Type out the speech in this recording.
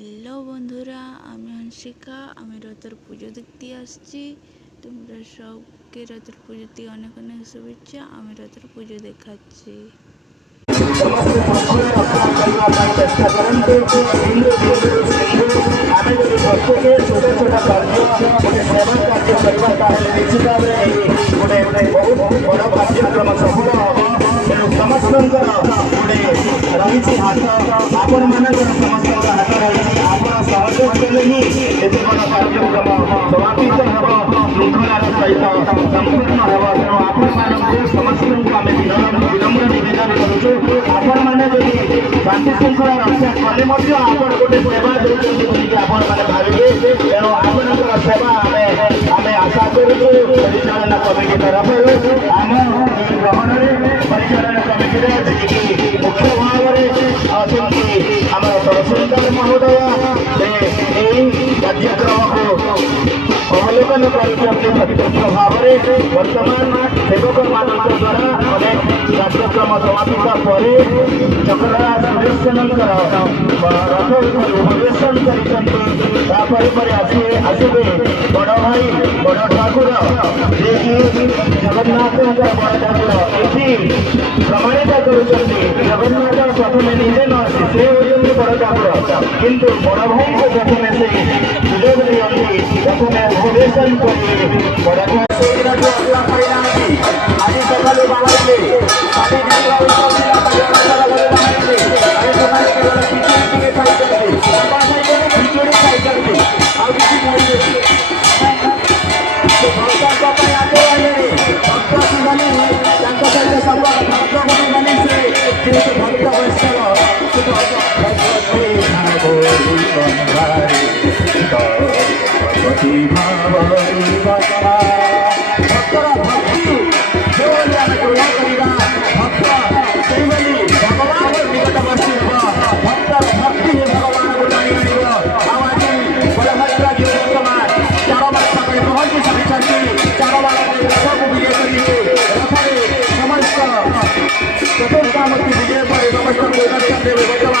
হ্যালো বন্ধুরা, আমি হংসিকা। আমি রথের পুজো দেখতে আসছি। তোমরা সবকে রথের পুজোতে অনেক অনেক শুভেচ্ছা। আমি রথের পুজো দেখাচ্ছি। ସମସ୍ତଙ୍କର ଗୋଟେ ରହିଛି ହାତ, ଆପଣମାନଙ୍କର ସମସ୍ତଙ୍କ ହାତ ରହିଛି। ଆପଣ ସହଯୋଗ କଲେ ହିଁ ଏତେ ବଡ଼ କାର୍ଯ୍ୟକ୍ରମ ସମାପିତ ହେବ, ଶୃଙ୍ଖଳାର ସହିତ ସମ୍ପୂର୍ଣ୍ଣ ହେବ। ତେଣୁ ଆପଣମାନଙ୍କୁ ସମସ୍ତଙ୍କୁ ଆମେ ବିନମ୍ର ନିବେଦନ କରୁଛୁ, ଆପଣମାନେ ଯଦି ଶାନ୍ତି ଶୃଙ୍ଖଳା ରକ୍ଷା କଲେ ମଧ୍ୟ ଆପଣ ଗୋଟେ ସେବା ଦେଉଛନ୍ତି ବୋଲିକି ଆପଣମାନେ ଭାବିବେ। ତେଣୁ ଆପଣଙ୍କର ସେବା ଆମେ ଆଶା କରୁଛୁ। ପରିଚାଳନା କମିଟି ତରଫରୁ ଆମ ଏହି ଗ୍ରହଣରେ ପରିଚାଳନା କମିଟିରେ ଯିଏକି ମୁଖ୍ୟ ଭାବରେ ଅଛନ୍ତି ଆମର ତହସିଲଦାର ମହୋଦୟ, ଏହି କାର୍ଯ୍ୟକ୍ରମକୁ ଅବଲୋକନ କରିଛନ୍ତି ପ୍ରତ୍ୟକ୍ଷ ଭାବରେ। ବର୍ତ୍ତମାନ ସେବକମାନଙ୍କ ଦ୍ୱାରା ଅନେକ କାର୍ଯ୍ୟକ୍ରମ ସମାପିତ ପରେ ଚକ୍ରରା ସୁରେଶ ସେନଙ୍କର ରଥ ପରିବେଷଣ କରିଛନ୍ତି। ତାପରେ ପରେ ଆସିବେ ବଡ଼ ଭାଇ ବଡ଼ ଠାକୁର, ଯିଏକି ଜଗନ୍ନାଥଙ୍କର ବଡ଼ ଠାକୁର। ଏଠି ପ୍ରମାଣିତ କରୁଛନ୍ତି ଜଗନ୍ନାଥ ପ୍ରଥମେ ନିଜେ ନ ଆସି ସେ ହେଉଛନ୍ତି ବଡ଼ ଠାକୁର, କିନ୍ତୁ ବଡ଼ ଭାଇଙ୍କୁ ପ୍ରଥମେ ସେ ସୁଯୋଗ ଦିଅନ୍ତି, ପ୍ରଥମେ ପରିବେଷଣ କରିବେ। ବଡ଼ ଆଜି ସକାଳୁ ବାହାରିଲେ ଖିଚୁଡ଼ି ଖାଇଛନ୍ତି, ଆଉ କିଛି ଖାଇଛନ୍ତି। ଭକ୍ତଙ୍କ ପାଇଁ ଆଗେଇ ଆଇଲେଣି। ଭକ୍ତ ସେମାନେ ତାଙ୍କ ସହିତ ସବୁ ଭକ୍ତମାନେ ମାନେ ଯେହେତୁ ଭକ୍ତ ବୈଷ୍ଣବ ଭକ୍ତର ଭକ୍ତି ଯେଉଁଭଳି ଆମେ ଗ୍ରହଣ କରିବା, ଭକ୍ତ ସେଇଭଳି ଭଗବାନଙ୍କ ନିକଟବର୍ତ୍ତୀ ହେବ। ଭକ୍ତର ଭକ୍ତି ହିଁ ଭଗବାନଙ୍କୁ ଟାଣି ଆଣିବ। ଆଉ ଆଜି ବଡ଼ଭଦ୍ର ଯିଏ ବର୍ତ୍ତମାନ ଚାରମାଳ ପାଖରେ ପହଞ୍ଚି ସାରିଛନ୍ତି। ଚାରମାଳରେ ରଥକୁ ବିଜୟ କରିବେ। ରଥରେ ସମସ୍ତ ଚତୁର୍ଦ୍ଧାମୂର୍ତ୍ତି ବିଜୟ ପରେ ସମସ୍ତଙ୍କୁ ଦର୍ଶନ ଦେବେ। ବର୍ତ୍ତମାନ